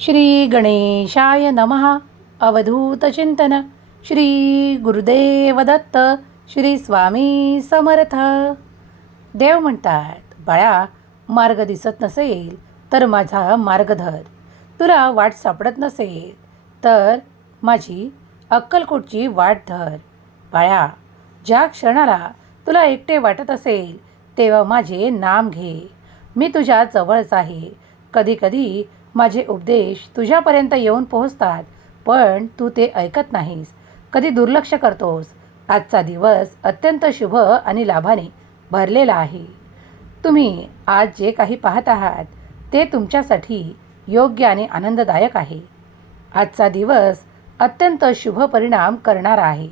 श्री गणेशाय नमः अवधूतचिंतन श्री गुरुदेव दत्त श्री स्वामी समर्थ. देव म्हणतात बाळा मार्ग दिसत नसेल तर माझा मार्ग धर. तुला वाट सापडत नसेल तर माझी अक्कलकोटची वाट धर. बाळा ज्या क्षणाला तुला एकटे वाटत असेल तेव्हा माझे नाम घे. मी तुझ्या जवळच आहे. कधीकधी माझे उपदेश तुझ्यापर्यंत येऊन पोहोचतात पण तू ते ऐकत नाहीस. कधी दुर्लक्ष करतोस? आजचा दिवस अत्यंत शुभ आणि लाभाने भरलेला आहे. तुम्ही आज जे काही पाहत आहात ते तुमच्यासाठी योग्य आणि आनंददायक आहे. आजचा दिवस अत्यंत शुभ परिणाम करणारा आहे.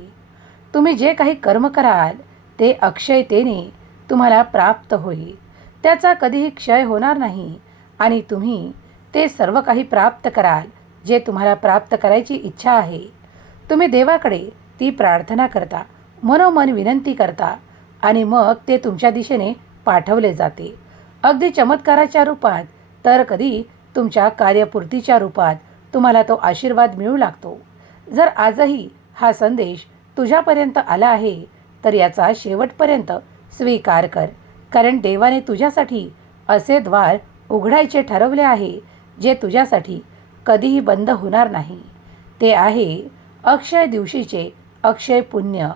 तुम्ही जे काही कर्म कराल ते अक्षयतेने तुम्हाला प्राप्त होईल. त्याचा कधीही क्षय होणार नाही आणि तुम्ही ते सर्व काही प्राप्त कराल जे तुम्हाला प्राप्त करायची इच्छा आहे. तुम्ही देवाकडे ती प्रार्थना करता मनोमन विनंती करता आणि मग ते तुमच्या दिशेने पाठवले जाते. अगदी चमत्काराच्या रूपात तर कधी तुमच्या कार्यपूर्तीच्या रूपात तुम्हाला तो आशीर्वाद मिळू लागतो. जर आजही हा संदेश तुझ्यापर्यंत आला आहे तर याचा शेवटपर्यंत स्वीकार कर कारण देवाने तुझ्यासाठी असे द्वार उघडायचे ठरवले आहे जे तुझ्यासाठी कधीही बंद होणार नाही. ते आहे अक्षय दिवशीचे अक्षय पुण्य.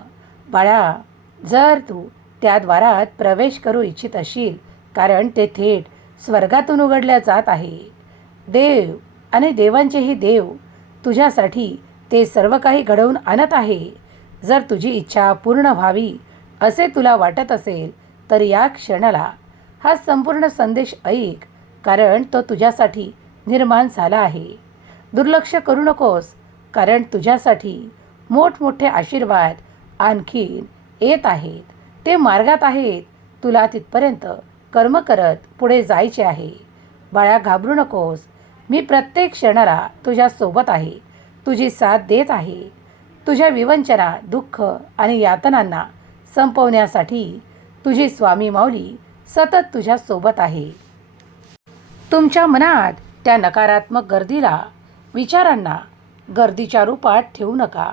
बाळा जर तू त्या द्वारात प्रवेश करू इच्छित असशील कारण ते थेट स्वर्गातून उघडल्या जात आहे. देव आणि देवांचेही देव तुझ्यासाठी ते सर्व काही घडवून आणत आहे. जर तुझी इच्छा पूर्ण व्हावी असे तुला वाटत असेल तर या क्षणाला हा संपूर्ण संदेश ऐक कारण तो तुझ्यासाठी निर्माण झाला आहे. दुर्लक्ष करू नकोस कारण तुझ्यासाठी मोठमोठे आशीर्वाद आणखीन येत आहेत. ते मार्गात आहेत. तुला तिथपर्यंत कर्म करत पुढे जायचे आहे. बाळा घाबरू नकोस. मी प्रत्येक क्षणाला तुझ्यासोबत आहे. तुझी साथ देत आहे. तुझ्या विवंचना दुःख आणि यातनांना संपवण्यासाठी तुझी स्वामी माऊली सतत तुझ्यासोबत आहे. तुमच्या मनात त्या नकारात्मक गर्दीला विचारांना गर्दीच्या रूपात ठेवू नका.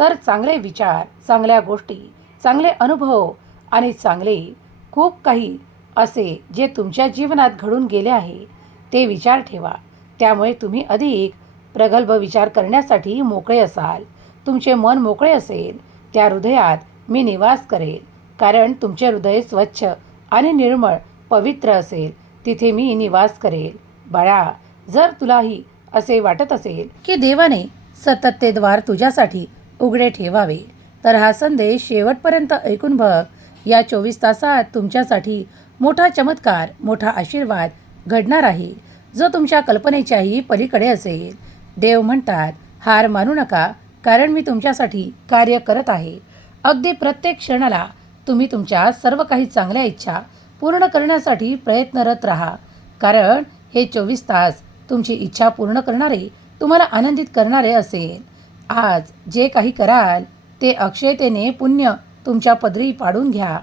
तर चांगले विचार चांगल्या गोष्टी चांगले अनुभव आणि चांगले खूप काही असे जे तुमच्या जीवनात घडून गेले आहे ते विचार ठेवा. त्यामुळे तुम्ही अधिक प्रगल्भ विचार करण्यासाठी मोकळे असाल. तुमचे मन मोकळे असेल त्या हृदयात मी निवास करेल. कारण तुमचे हृदय स्वच्छ आणि निर्मळ पवित्र असेल. तिथे मी निवास करेल. बाळा जर तुलाही असे वाटत असेल की देवाने सतत ते द्वार तुझ्यासाठी उघडे ठेवावे तर हा संदेश शेवटपर्यंत ऐकून बघ. या चोवीस तासात तुमच्यासाठी मोठा चमत्कार मोठा आशीर्वाद घडणार आहे. जो तुमच्या कल्पनेच्याही पलीकडे असेल. देव म्हणतात हार मानू नका कारण मी तुमच्यासाठी कार्य करत आहे. अगदी प्रत्येक क्षणाला तुम्ही तुमच्या सर्व काही चांगल्या इच्छा पूर्ण करण्यासाठी प्रयत्नरत राहा. कारण हे चोवीस तास तुमची इच्छा पूर्ण करणारे तुम्हाला आनंदित करणारे असेल. आज जे काही कराल ते अक्षयतेने पुण्य तुमच्या पदरी पाडून घ्या.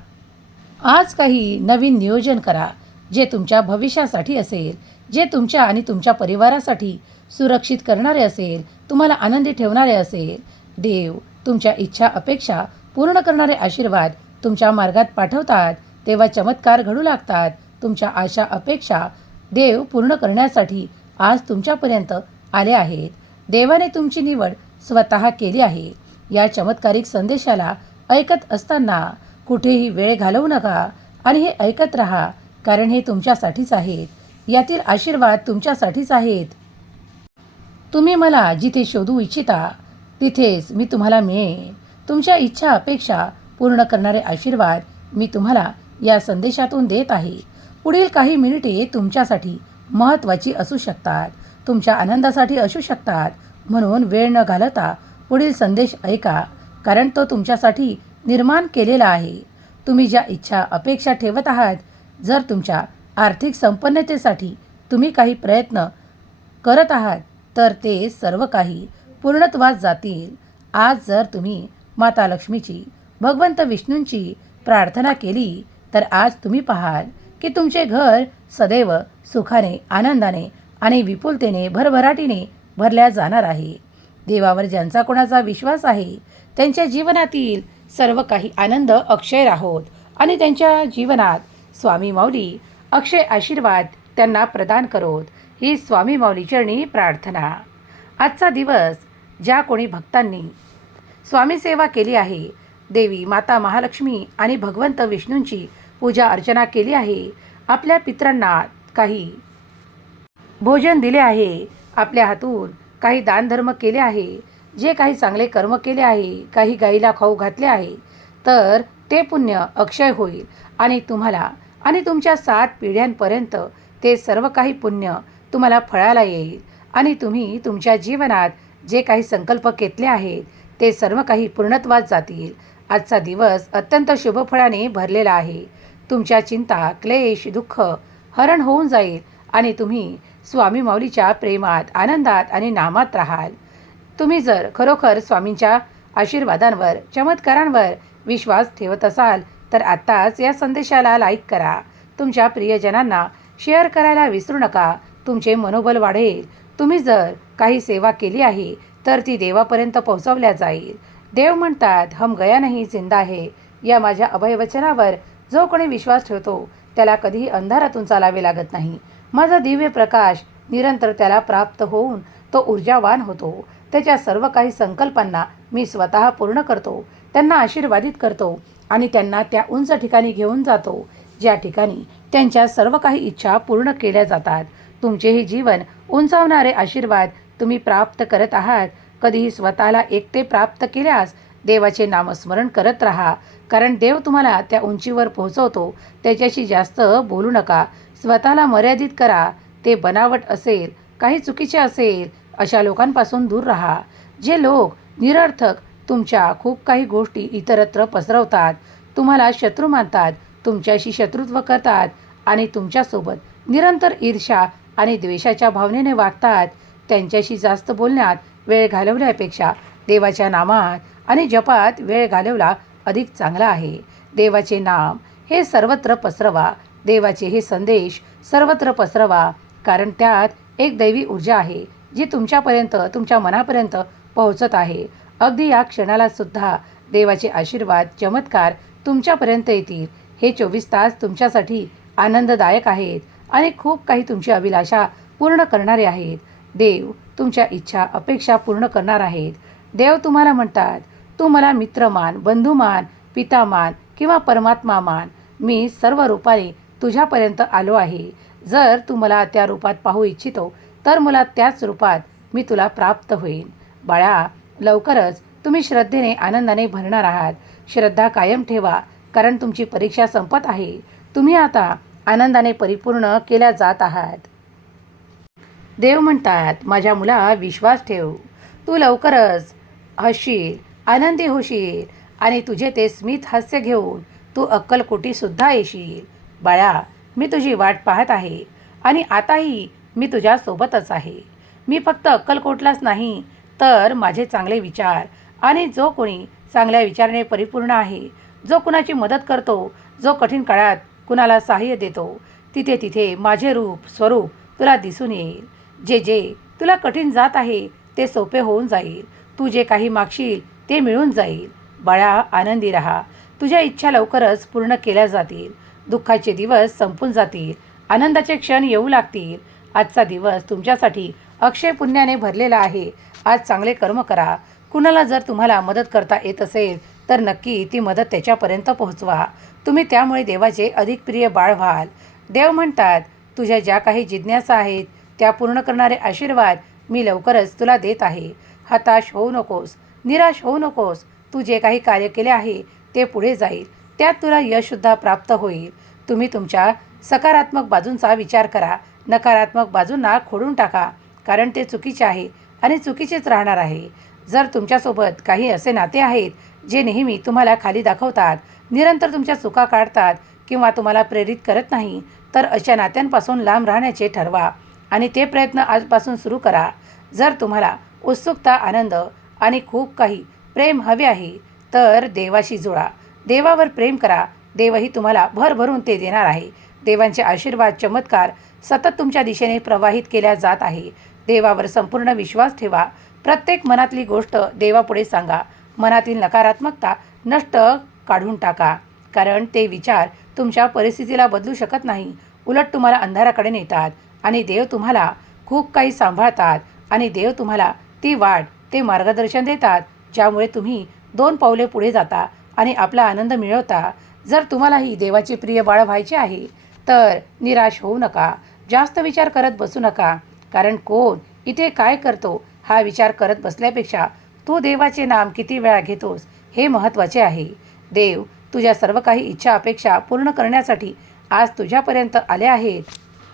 आज काही नवीन नियोजन करा जे तुमच्या भविष्यासाठी असेल जे तुमच्या आणि तुमच्या परिवारासाठी सुरक्षित करणारे असेल तुम्हाला आनंदी ठेवणारे असेल. देव तुमच्या इच्छा अपेक्षा पूर्ण करणारे आशीर्वाद तुमच्या मार्गात पाठवतात तेव्हा चमत्कार घडू लागतात. तुमच्या आशा अपेक्षा देव पूर्ण करण्यासाठी आज तुमच्यापर्यंत आले आहेत. देवाने तुमची निवड स्वतः केली आहे. या चमत्कारिक संदेशाला ऐकत असताना कुठेही वेळ घालवू नका आणि हे ऐकत राहा कारण हे तुमच्यासाठीच आहेत. यातील आशीर्वाद तुमच्यासाठीच आहेत. तुम्ही मला जिथे शोधू इच्छिता तिथेच मी तुम्हाला मिळेन. तुमच्या इच्छा अपेक्षा पूर्ण करणारे आशीर्वाद मी तुम्हाला या संदेशातून देत आहे. पुढील काही मिनिटे तुमच्यासाठी महत्त्वाची असू शकतात. तुमच्या आनंदासाठी असू शकतात. म्हणून वेळ न घालवता पुढील संदेश ऐका कारण तो तुमच्यासाठी निर्माण केलेला आहे. तुम्ही ज्या इच्छा अपेक्षा ठेवत आहात जर तुमच्या आर्थिक संपन्नतेसाठी तुम्ही काही प्रयत्न करत आहात तर ते सर्व काही पूर्णत्वास जातील. आज जर तुम्ही माता लक्ष्मीची भगवंत विष्णूंची प्रार्थना केली तर आज तुम्ही पाहाल. की तुमचे घर सदैव सुखाने आनंदाने आणि विपुलतेने भरभराटीने भरल्या जाणार आहे. देवावर ज्यांचा कोणाचा विश्वास आहे त्यांच्या जीवनातील सर्व काही आनंद अक्षय राहोत आणि त्यांच्या जीवनात स्वामी माऊली अक्षय आशीर्वाद त्यांना प्रदान करोत. ही स्वामी माऊली चरणी प्रार्थना. आजचा दिवस ज्या कोणी भक्तांनी स्वामी सेवा केली आहे देवी माता महालक्ष्मी आणि भगवंत विष्णूंची पूजा अर्चना केली आहे. आपल्या पित्रांना काही भोजन दिले आहे. आपल्या हातून काही दानधर्म केले आहे. जे काही चांगले कर्म केले आहे काही गाईला खाऊ घातले आहे तर ते पुण्य अक्षय होईल. आणि तुम्हाला आणि तुमच्या सात पिढ्यांपर्यंत ते सर्व काही पुण्य तुम्हाला फळाला येईल. आणि तुम्ही तुमच्या जीवनात जे काही संकल्प घेतले आहेत ते सर्व काही पूर्णत्वात जातील. आजचा दिवस अत्यंत शुभफळाने भरलेला आहे. तुमच्या चिंता क्लेश दुःख हरण होऊन जाईल आणि तुम्ही स्वामी माऊलीच्या प्रेमात आनंदात आणि नामात राहाल. तुम्ही जर खरोखर स्वामींच्या आशीर्वादांवर चमत्कारांवर विश्वास ठेवत असाल तर आत्ताच या संदेशाला लाईक करा. तुमच्या प्रियजनांना शेअर करायला विसरू नका. तुमचे मनोबल वाढेल. तुम्ही जर काही सेवा केली आहे तर ती देवापर्यंत पोहोचवल्या जाईल. देव म्हणतात हम गया नाही जिंदा आहे या माझ्या अभयवचनावर जो कोणी विश्वास ठेवतो त्याला कधीही अंधारातून चालावे लागत नाही. माझा दिव्य प्रकाश निरंतर त्याला प्राप्त होऊन तो ऊर्जावान होतो. त्याच्या सर्व काही संकल्पांना मी स्वतः पूर्ण करतो. त्यांना आशीर्वादित करतो आणि त्यांना त्या उंच ठिकाणी घेऊन जातो ज्या ठिकाणी त्यांच्या सर्व काही इच्छा पूर्ण केल्या जातात. तुमचे हे जीवन उंचावणारे आशीर्वाद तुम्ही प्राप्त करत आहात. कधीही स्वतःला एकटे प्राप्त केल्यास देवाचे नामस्मरण करत राहा. कारण देव तुम्हाला त्या उंचीवर पोहोचवतो. त्याच्याशी जास्त बोलू नका. स्वतःला मर्यादित करा. ते बनावट असेल काही चुकीचे असेल अशा लोकांपासून दूर राहा. जे लोक निरर्थक तुमच्या खूप काही गोष्टी इतरत्र पसरवतात तुम्हाला शत्रू मानतात तुमच्याशी शत्रुत्व करतात आणि तुमच्यासोबत निरंतर ईर्ष्या आणि द्वेषाच्या भावनेने वागतात त्यांच्याशी जास्त बोलण्यात वेळ घालवण्यापेक्षा देवाच्या नामात आणि जपात वेळ घालवला अधिक चांगला आहे. देवाचे नाम हे सर्वत्र पसरवा. देवाचे हे संदेश सर्वत्र पसरवा कारण त्यात एक दैवी ऊर्जा आहे जी तुमच्यापर्यंत तुमच्या मनापर्यंत पोहोचत आहे. अगदी या क्षणाला सुद्धा देवाचे आशीर्वाद चमत्कार तुमच्यापर्यंत येतील. हे चोवीस तास तुमच्यासाठी आनंददायक आहेत आणि खूप काही तुमची अभिलाषा पूर्ण करणारे आहेत. देव तुमच्या इच्छा अपेक्षा पूर्ण करणार आहेत. देव तुम्हाला म्हणतात तू मला मित्र मान बंधू मान पिता मान किंवा परमात्मा मान मी सर्व रूपाने तुझ्यापर्यंत आलो आहे. जर तू मला त्या रूपात पाहू इच्छितो तर मला त्याच रूपात मी तुला प्राप्त होईन. बाळा लवकरच तुम्ही श्रद्धेने आनंदाने भरणार आहात. श्रद्धा कायम ठेवा कारण तुमची परीक्षा संपत आहे. तुम्ही आता आनंदाने परिपूर्ण केल्या जात आहात. देव म्हणतात माझ्या मुला विश्वास ठेव. तू लवकरच हसशील आनंदी होशील. आणि तुझे ते स्मित हास्य घेऊन तू अक्कलकोटीसुद्धा येशील. बाळा मी तुझी वाट पाहत आहे आणि आताही मी तुझ्यासोबतच आहे. मी फक्त अक्कलकोटलाच नाही तर माझे चांगले विचार आणि जो कोणी चांगल्या विचाराने परिपूर्ण आहे जो कुणाची मदत करतो जो कठीण काळात कुणाला सहाय्य देतो तिथे तिथे माझे रूप स्वरूप तुला दिसून येईल. जे जे तुला कठीण जात आहे ते सोपे होऊन जाईल. तू जे काही मागशील ते मिळून जाईल. बाळा आनंदी राहा. तुझ्या इच्छा लवकरच पूर्ण केल्या जातील. दुःखाचे दिवस संपून जातील. आनंदाचे क्षण येऊ लागतील. आजचा दिवस तुमच्यासाठी अक्षय पुण्याने भरलेला आहे. आज चांगले कर्म करा. कुणाला जर तुम्हाला मदत करता येत असेल तर नक्की ती मदत त्याच्यापर्यंत पोहोचवा. तुम्ही त्यामुळे देवाचे अधिक प्रिय बाळ व्हाल. देव म्हणतात तुझ्या ज्या काही जिज्ञासा आहेत त्या पूर्ण करणारे आशीर्वाद मी लवकरच तुला देत आहे. हताश होऊ नकोस. निराश होऊ नकोस. तू जे काही कार्य केले आहे ते पुढे जाईल. त्यात तुला यशसुद्धा प्राप्त होईल. तुम्ही तुमच्या सकारात्मक बाजूंचा विचार करा. नकारात्मक बाजूंना खोडून टाका कारण ते चुकीचे आहे आणि चुकीचेच राहणार आहे. जर तुमच्यासोबत काही असे नाते आहेत जे नेहमी तुम्हाला खाली दाखवतात निरंतर तुमच्या चुका काढतात किंवा तुम्हाला प्रेरित करत नाही तर अशा नात्यांपासून लांब राहण्याचे ठरवा आणि ते प्रयत्न आजपासून सुरू करा. जर तुम्हाला उत्सुकता आनंद आणि खूप काही. प्रेम हवे आहे तर देवाशी जुळा. देवावर प्रेम करा. देवही तुम्हाला भरभरून ते देणार आहे. देवांचे आशीर्वाद चमत्कार सतत तुमच्या दिशेने प्रवाहित केल्या जात आहे. देवावर संपूर्ण विश्वास ठेवा. प्रत्येक मनातली गोष्ट देवापुढे सांगा. मनातील नकारात्मकता नष्ट काढून टाका. कारण ते विचार तुमच्या परिस्थितीला बदलू शकत नाही. उलट तुम्हाला अंधाराकडे नेतात आणि देव तुम्हाला खूप काही सांभाळतात आणि देव तुम्हाला ती वाट ते मार्गदर्शन देतात ज्यामुळे तुम्ही दोन पावले पुढे जाता आणि आपला आनंद मिळवता. जर तुम्हालाही देवाचे प्रिय बाळ व्हायचे आहे तर निराश होऊ नका. जास्त विचार करत बसू नका. कारण कोण इथे काय करतो हा विचार करत बसल्यापेक्षा तू देवाचे नाम किती वेळा घेतोस हे महत्त्वाचे आहे. देव तुझ्या सर्व काही इच्छा अपेक्षा पूर्ण करण्यासाठी आज तुझ्यापर्यंत आले आहेत.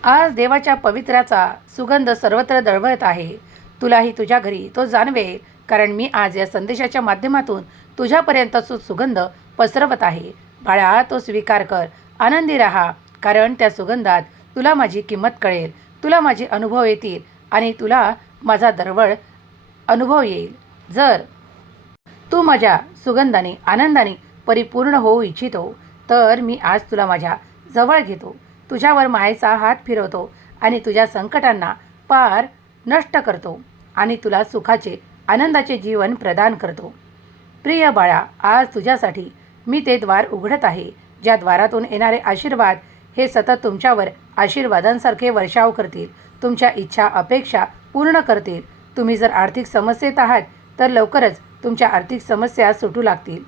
आज देवाच्या पवित्र्याचा सुगंध सर्वत्र दळवळत आहे. तुलाही तुझ्या घरी तो जाणवेल कारण मी आज या संदेशाच्या माध्यमातून तुझ्यापर्यंत सुगंध पसरवत आहे. बाळा तो स्वीकार कर. आनंदी राहा कारण त्या सुगंधात तुला माझी किंमत कळेल. तुला माझे अनुभव येतील आणि तुला माझा दरवळ अनुभव येईल. जर तू माझ्या सुगंधाने आनंदाने परिपूर्ण होऊ इच्छितो तर मी आज तुला माझ्या जवळ घेतो. तुझ्यावर मायेचा हात फिरवतो आणि तुझ्या संकटांना पार नष्ट करतो. आणि तुला सुखाचे आनंदाचे जीवन प्रदान करतो. प्रिय बाळा आज तुझ्यासाठी मी ते द्वार उघडत आहे ज्या द्वारातून येणारे आशीर्वाद हे सतत तुमच्यावर आशीर्वादांसारखे वर्षाव करतील. तुमच्या इच्छा अपेक्षा पूर्ण करतील. तुम्ही जर आर्थिक समस्येत आहात तर लवकरच तुमच्या आर्थिक समस्या सुटू लागतील.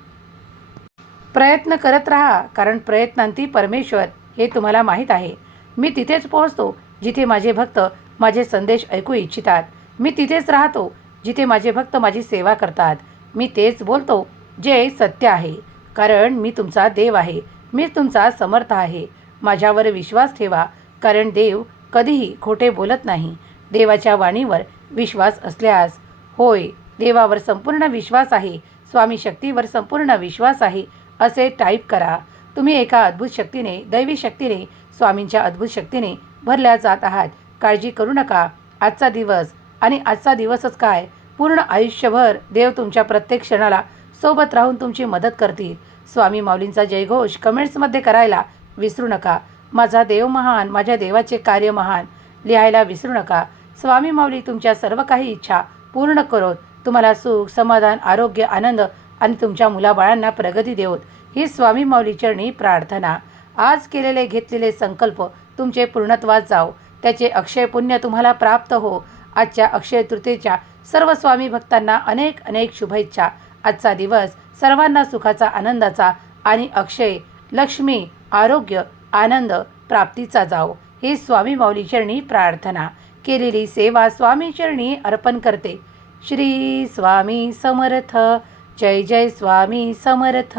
प्रयत्न करत राहा कारण प्रयत्नांती परमेश्वर हे तुम्हाला माहीत आहे. मी तिथेच पोहोचतो जिथे माझे भक्त माझे संदेश ऐकू इच्छितात. मी तिथेच राहतो जिथे माझे भक्त माझी सेवा करतात. मी तेच बोलतो जे सत्य आहे. कारण मी तुमचा देव आहे. मी तुमचा समर्थ आहे. माझ्यावर विश्वास ठेवा कारण देव कधीही खोटे बोलत नाही. देवाच्या वाणीवर विश्वास असल्यास होय देवावर संपूर्ण विश्वास आहे. स्वामी शक्तीवर संपूर्ण विश्वास आहे असे टाईप करा. तुम्ही एका अद्भुत शक्तीने दैवी शक्तीने स्वामींच्या अद्भुत शक्तीने भरल्या जात आहात. काळजी करू नका. आजचा दिवस आणि आजचा दिवसच काय? पूर्ण आयुष्यभर देव तुमच्या प्रत्येक क्षणाला सोबत राहून तुमची मदत करतील. स्वामी माऊलींचा जयघोष कमेंट्समध्ये करायला विसरू नका. माझा देव महान माझ्या देवाचे कार्य महान लिहायला विसरू नका. स्वामी माऊली तुमच्या सर्व काही इच्छा पूर्ण करोत. तुम्हाला सुख समाधान आरोग्य आनंद आणि तुमच्या मुलाबाळांना प्रगती देवत. ही स्वामी माऊली चरणी प्रार्थना. आज केलेले घेतलेले संकल्प तुमचे पूर्णत्वात जाओ त्याचे अक्षय पुण्य तुम्हाला प्राप्त हो. आजच्या अक्षय तृतीयेच्या सर्व स्वामी भक्तांना अनेक अनेक शुभेच्छा. आजचा दिवस सर्वांना सुखाचा आनंदाचा आणि अक्षय लक्ष्मी आरोग्य आनंद प्राप्तीचा जाओ हे स्वामी माऊली चरणी प्रार्थना. केलेली सेवा स्वामी चरणी अर्पण करते. श्री स्वामी समर्थ. जय जय स्वामी समर्थ.